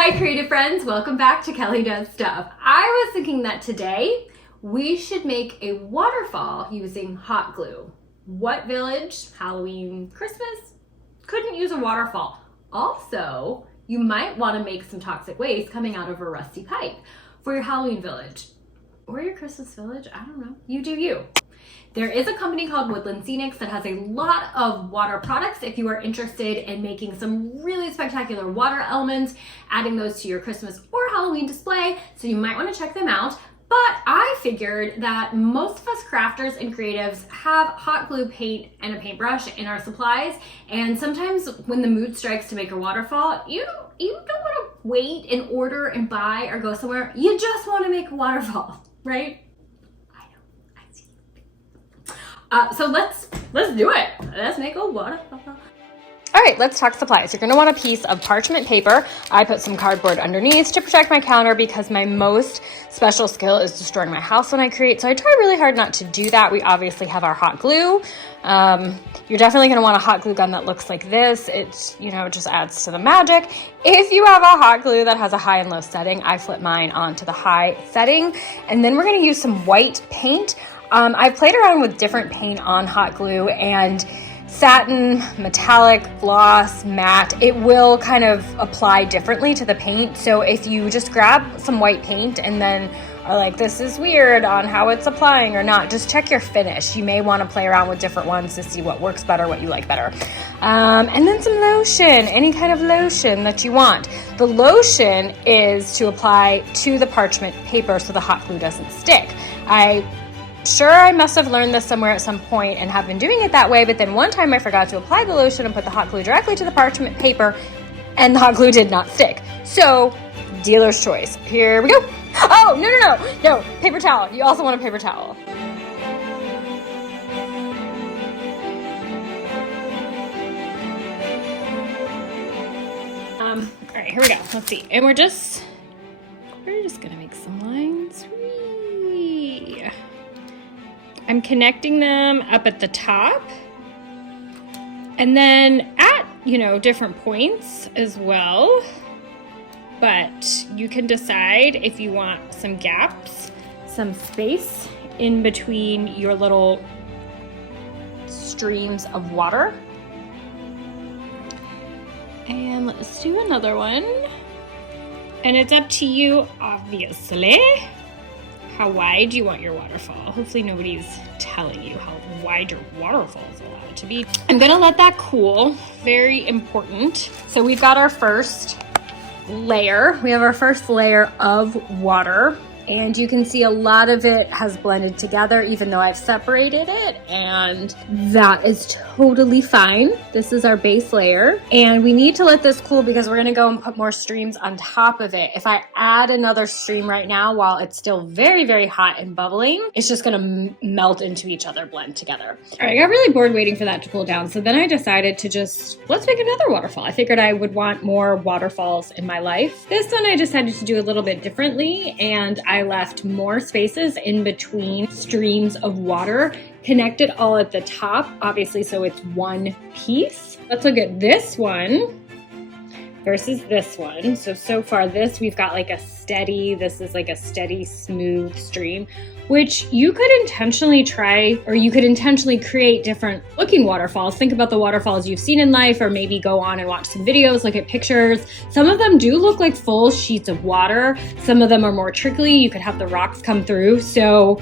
Hi creative friends, welcome back to Kelly Does Stuff. I was thinking that today we should make a waterfall using hot glue. What village, Halloween, Christmas, couldn't use a waterfall? Also, you might want to make some toxic waste coming out of a rusty pipe for your Halloween village. Or your Christmas village, I don't know, you do you. There is a company called Woodland Scenics that has a lot of water products if you are interested in making some really spectacular water elements, adding those to your Christmas or Halloween display, so you might want to check them out. But I figured that most of us crafters and creatives have hot glue paint and a paintbrush in our supplies, and sometimes when the mood strikes to make a waterfall, you don't want to wait and order and buy or go somewhere. You just want to make a waterfall, right? So let's do it. Let's make a waterfall. All right, let's talk supplies. You're gonna want a piece of parchment paper. I put some cardboard underneath to protect my counter because my most special skill is destroying my house when I create. So I try really hard not to do that. We obviously have our hot glue. You're definitely gonna want a hot glue gun that looks like this. It just adds to the magic. If you have a hot glue that has a high and low setting, I flip mine onto the high setting. And then we're gonna use some white paint. I've played around with different paint on hot glue, and satin, metallic, gloss, matte, it will kind of apply differently to the paint. So if you just grab some white paint and then are like, this is weird on how it's applying or not, just check your finish. You may want to play around with different ones to see what works better, what you like better. And then some lotion, any kind of lotion that you want. The lotion is to apply to the parchment paper so the hot glue doesn't stick. I must have learned this somewhere at some point and have been doing it that way, but then one time I forgot to apply the lotion and put the hot glue directly to the parchment paper, and the hot glue did not stick. So, dealer's choice. Here we go. Oh, no, paper towel. You also want a paper towel. All right, here we go. Let's see. And we're just gonna make some lines. Whee! I'm connecting them up at the top and then at, different points as well. But you can decide if you want some gaps, some space in between your little streams of water. And let's do another one. And it's up to you, obviously. How wide you want your waterfall. Hopefully nobody's telling you how wide your waterfall is allowed to be. I'm gonna let that cool, very important. So we've got our first layer. We have our first layer of water, and you can see a lot of it has blended together even though I've separated it, and that is totally fine. This is our base layer, and we need to let this cool because we're gonna go and put more streams on top of it. If I add another stream right now while it's still very, very hot and bubbling, it's just gonna melt into each other, blend together. All right, I got really bored waiting for that to cool down, so then I decided to let's make another waterfall. I figured I would want more waterfalls in my life. This one I decided to do a little bit differently, and I left more spaces in between streams of water, connected all at the top, obviously, so it's one piece. Let's look at this one versus this one. So far we've got this is like a steady, smooth stream, which you could intentionally try, or you could intentionally create different looking waterfalls. Think about the waterfalls you've seen in life, or maybe go on and watch some videos, look at pictures. Some of them do look like full sheets of water. Some of them are more trickly. You could have the rocks come through. So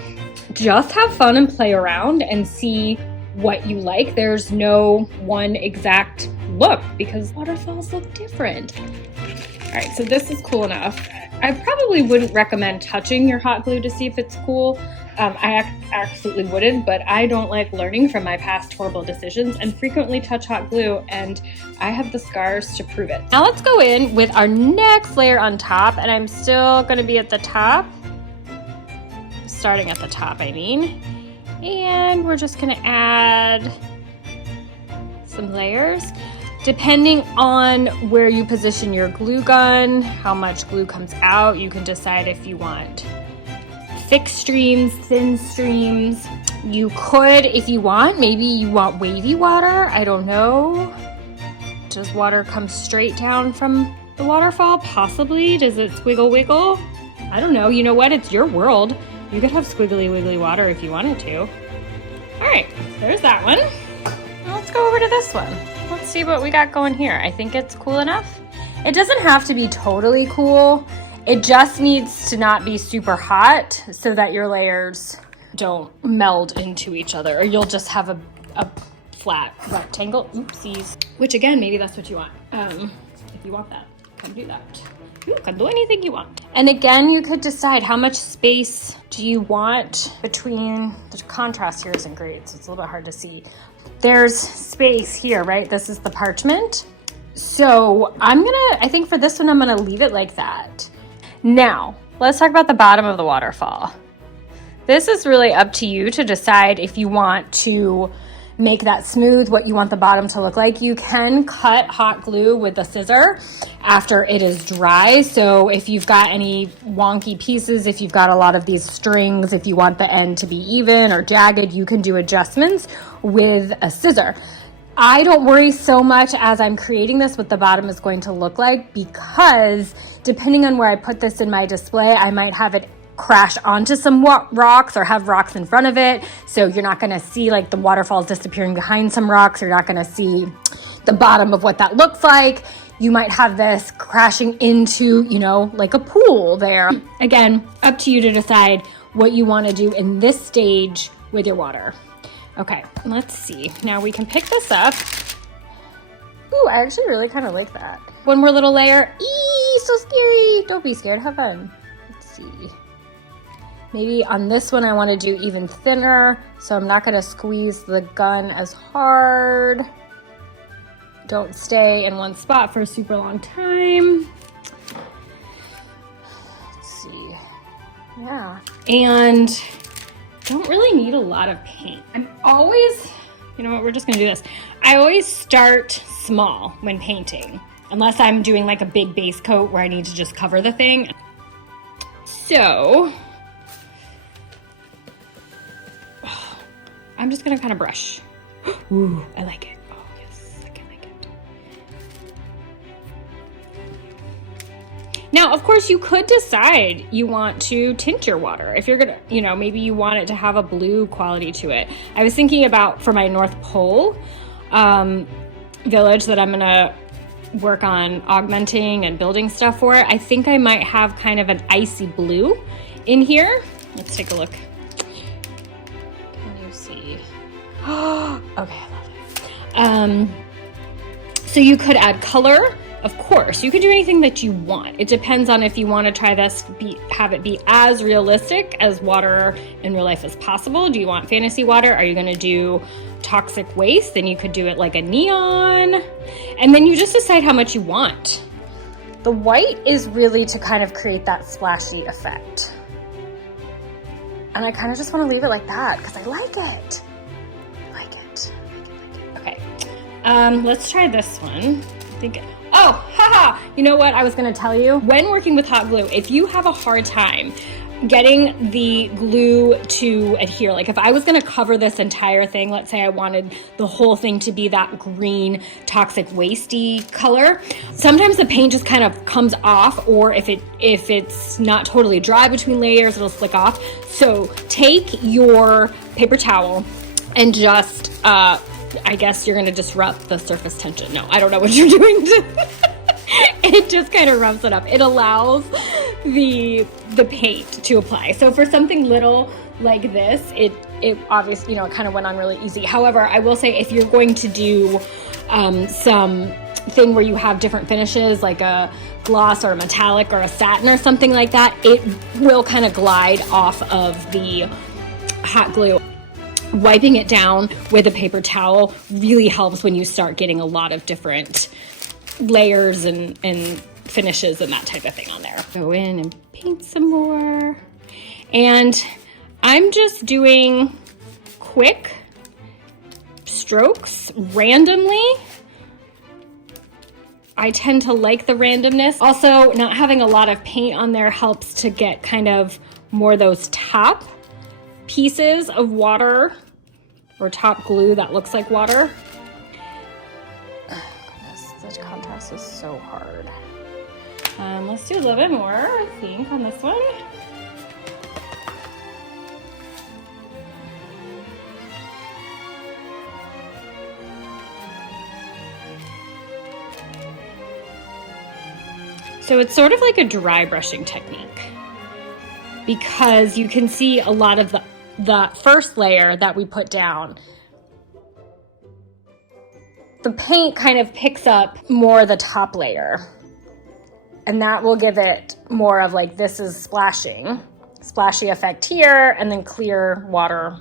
just have fun and play around and see what you like. There's no one exact look because waterfalls look different. All right, so this is cool enough. I probably wouldn't recommend touching your hot glue to see if it's cool. I absolutely wouldn't, but I don't like learning from my past horrible decisions and frequently touch hot glue, and I have the scars to prove it. Now let's go in with our next layer on top, and I'm still gonna be at the top. Starting at the top, I mean. And we're just gonna add some layers. Depending on where you position your glue gun, how much glue comes out, you can decide if you want thick streams, thin streams. You could, if you want, maybe you want wavy water, I don't know. Does water come straight down from the waterfall? Possibly. Does it squiggle wiggle? I don't know. You know what? It's your world. You could have squiggly wiggly water if you wanted to. All right, there's that one. Now let's go over to this one. Let's see what we got going here. I think it's cool enough. It doesn't have to be totally cool. It just needs to not be super hot so that your layers don't meld into each other, or you'll just have a flat rectangle. Oopsies. Which again, maybe that's what you want. If you want that, come do that. You can do anything you want. And again, you could decide how much space do you want between, the contrast here isn't great, so it's a little bit hard to see. There's space here, right? This is the parchment. So I think for this one, I'm gonna leave it like that. Now, let's talk about the bottom of the waterfall. This is really up to you to decide if you want to make that smooth, what you want the bottom to look like. You can cut hot glue with a scissor after it is dry. So if you've got any wonky pieces, if you've got a lot of these strings, if you want the end to be even or jagged, you can do adjustments with a scissor. I don't worry so much as I'm creating this what the bottom is going to look like, because depending on where I put this in my display, I might have it crash onto some rocks or have rocks in front of it. So you're not gonna see like the waterfalls disappearing behind some rocks. You're not gonna see the bottom of what that looks like. You might have this crashing into, you know, like a pool there. Again, up to you to decide what you wanna do in this stage with your water. Okay, let's see. Now we can pick this up. Ooh, I actually really kind of like that. One more little layer. Eee, so scary. Don't be scared, have fun. Let's see. Maybe on this one I want to do even thinner, so I'm not going to squeeze the gun as hard. Don't stay in one spot for a super long time. Let's see. Yeah. And don't really need a lot of paint. I'm always, you know what, we're just going to do this. I always start small when painting, unless I'm doing like a big base coat where I need to just cover the thing. So I'm just gonna kind of brush. Ooh, I like it. Oh yes, I can like it. Now, of course, you could decide you want to tint your water. If you're gonna, you know, maybe you want it to have a blue quality to it. I was thinking about for my North Pole village that I'm gonna work on augmenting and building stuff for it. I think I might have kind of an icy blue in here. Let's take a look. Okay, I love it. So you could add color, of course. You can do anything that you want. It depends on if you want to try this, have it be as realistic as water in real life as possible. Do you want fantasy water? Are you going to do toxic waste? Then you could do it like a neon. And then you just decide how much you want. The white is really to kind of create that splashy effect. And I kind of just want to leave it like that because I like it. Okay, let's try this one. I think, oh, haha, you know what I was gonna tell you? When working with hot glue, if you have a hard time getting the glue to adhere, like if I was gonna cover this entire thing, let's say I wanted the whole thing to be that green toxic wasty color, sometimes the paint just kind of comes off, or if it's not totally dry between layers, it'll slick off. So take your paper towel and just, I guess you're gonna disrupt the surface tension. No, I don't know what you're doing. It just kind of rubs it up. It allows the paint to apply. So for something little like this, it obviously, you know, it kind of went on really easy. However, I will say if you're going to do some thing where you have different finishes, like a gloss or a metallic or a satin or something like that, it will kind of glide off of the hot glue. Wiping it down with a paper towel really helps when you start getting a lot of different layers and finishes and that type of thing on there. Go in and paint some more. And I'm just doing quick strokes randomly. I tend to like the randomness. Also, not having a lot of paint on there helps to get kind of more those top pieces of water or top glue that looks like water. Oh, goodness, the contrast is so hard. Let's do a little bit more, I think, on this one. So it's sort of like a dry brushing technique because you can see a lot of the first layer that we put down. The paint kind of picks up more of the top layer, and that will give it more of like, this is splashy effect here, and then clear water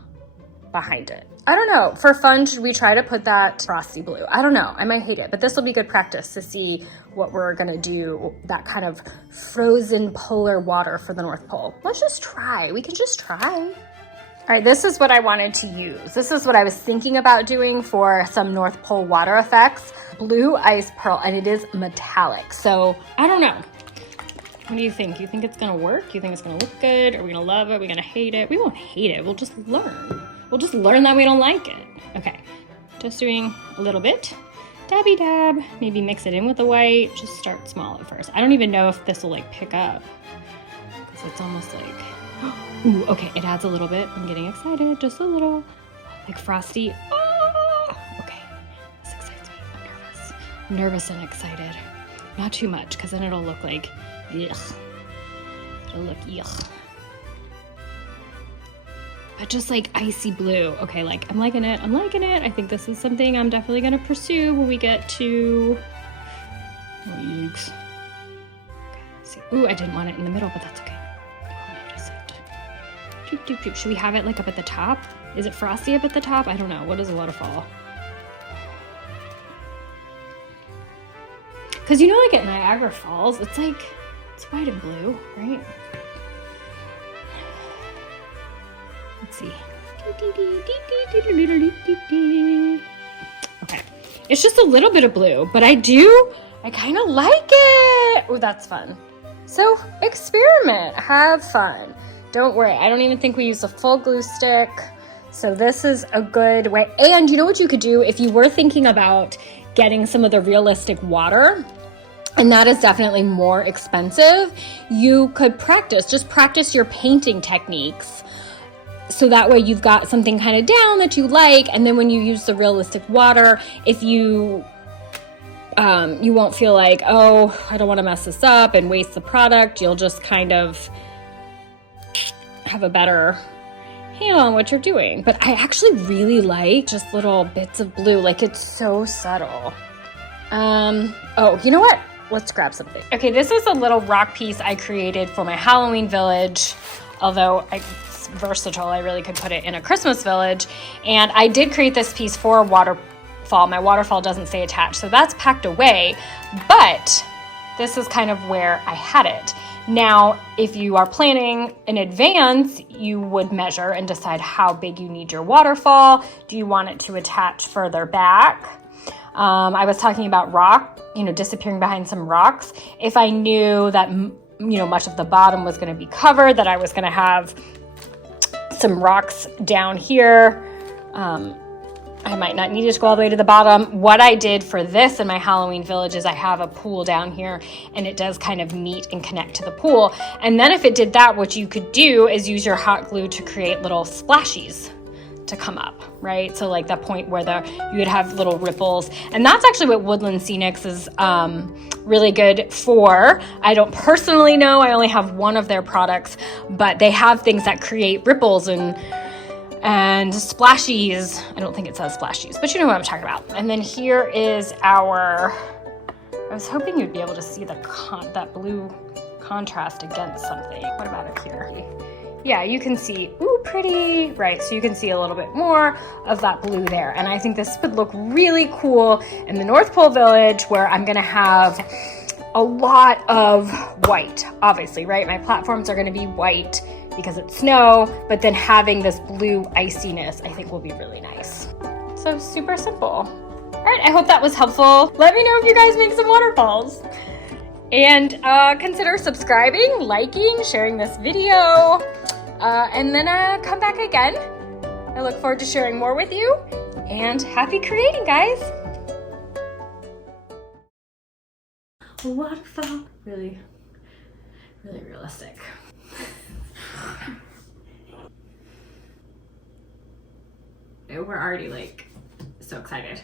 behind it. I don't know, for fun, should we try to put that frosty blue? I don't know, I might hate it, but this will be good practice to see what we're gonna do, that kind of frozen polar water for the North Pole. Let's just try, we can just try. All right, this is what I wanted to use. This is what I was thinking about doing for some North Pole water effects. Blue ice pearl, and it is metallic. So I don't know. What do you think? You think it's gonna work? You think it's gonna look good? Are we gonna love it? Are we gonna hate it? We won't hate it, we'll just learn. We'll just learn that we don't like it. Okay, just doing a little bit. Dabby dab, maybe mix it in with the white. Just start small at first. I don't even know if this will like pick up, because it's almost like, ooh, okay, it adds a little bit. I'm getting excited, just a little, like frosty. Oh, okay, this excites me. I'm nervous. I'm nervous and excited. Not too much, because then it'll look like, yuck. It'll look yuck. But just like icy blue. Okay, like I'm liking it. I'm liking it. I think this is something I'm definitely gonna pursue when we get to, oh, yikes. Okay, let's see. Ooh, I didn't want it in the middle, but that's okay. Doop, doop, doop. Should we have it like up at the top? Is it frosty up at the top? I don't know. What is a waterfall? Because you know, like at Niagara Falls, it's like, it's white and blue, right? Let's see. Okay. It's just a little bit of blue, but I kind of like it. Oh, that's fun. So experiment, have fun. Don't worry, I don't even think we use a full glue stick. So this is a good way. And you know what you could do if you were thinking about getting some of the realistic water, and that is definitely more expensive, you could just practice your painting techniques. So that way you've got something kind of down that you like, and then when you use the realistic water, if you won't feel like, oh, I don't want to mess this up and waste the product, you'll just kind of have a better handle on what you're doing. But I actually really like just little bits of blue, like it's so subtle. Oh, you know what? Let's grab something. Okay, this is a little rock piece I created for my Halloween village, although it's versatile, I really could put it in a Christmas village. And I did create this piece for a waterfall. My waterfall doesn't stay attached, so that's packed away, but this is kind of where I had it. Now, if you are planning in advance, you would measure and decide how big you need your waterfall. Do you want it to attach further back? I was talking about rock, disappearing behind some rocks. If I knew that, much of the bottom was going to be covered, that I was going to have some rocks down here, I might not need it to go all the way to the bottom. What I did for this in my Halloween village is I have a pool down here, and it does kind of meet and connect to the pool. And then if it did that, what you could do is use your hot glue to create little splashies to come up, right? So like that point where you would have little ripples. And that's actually what Woodland Scenics is really good for. I don't personally know, I only have one of their products, but they have things that create ripples and splashies. I don't think it says splashies, but you know what I'm talking about. And then here is I was hoping you'd be able to see that blue contrast against something. What about up here? Yeah, you can see, ooh, pretty, right? So you can see a little bit more of that blue there. And I think this would look really cool in the North Pole Village, where I'm gonna have a lot of white, obviously, right? My platforms are gonna be white because it's snow, but then having this blue iciness, I think will be really nice. So super simple. All right, I hope that was helpful. Let me know if you guys make some waterfalls. And consider subscribing, liking, sharing this video, and then come back again. I look forward to sharing more with you, and happy creating, guys. waterfall. Really, really realistic. We're already like so excited.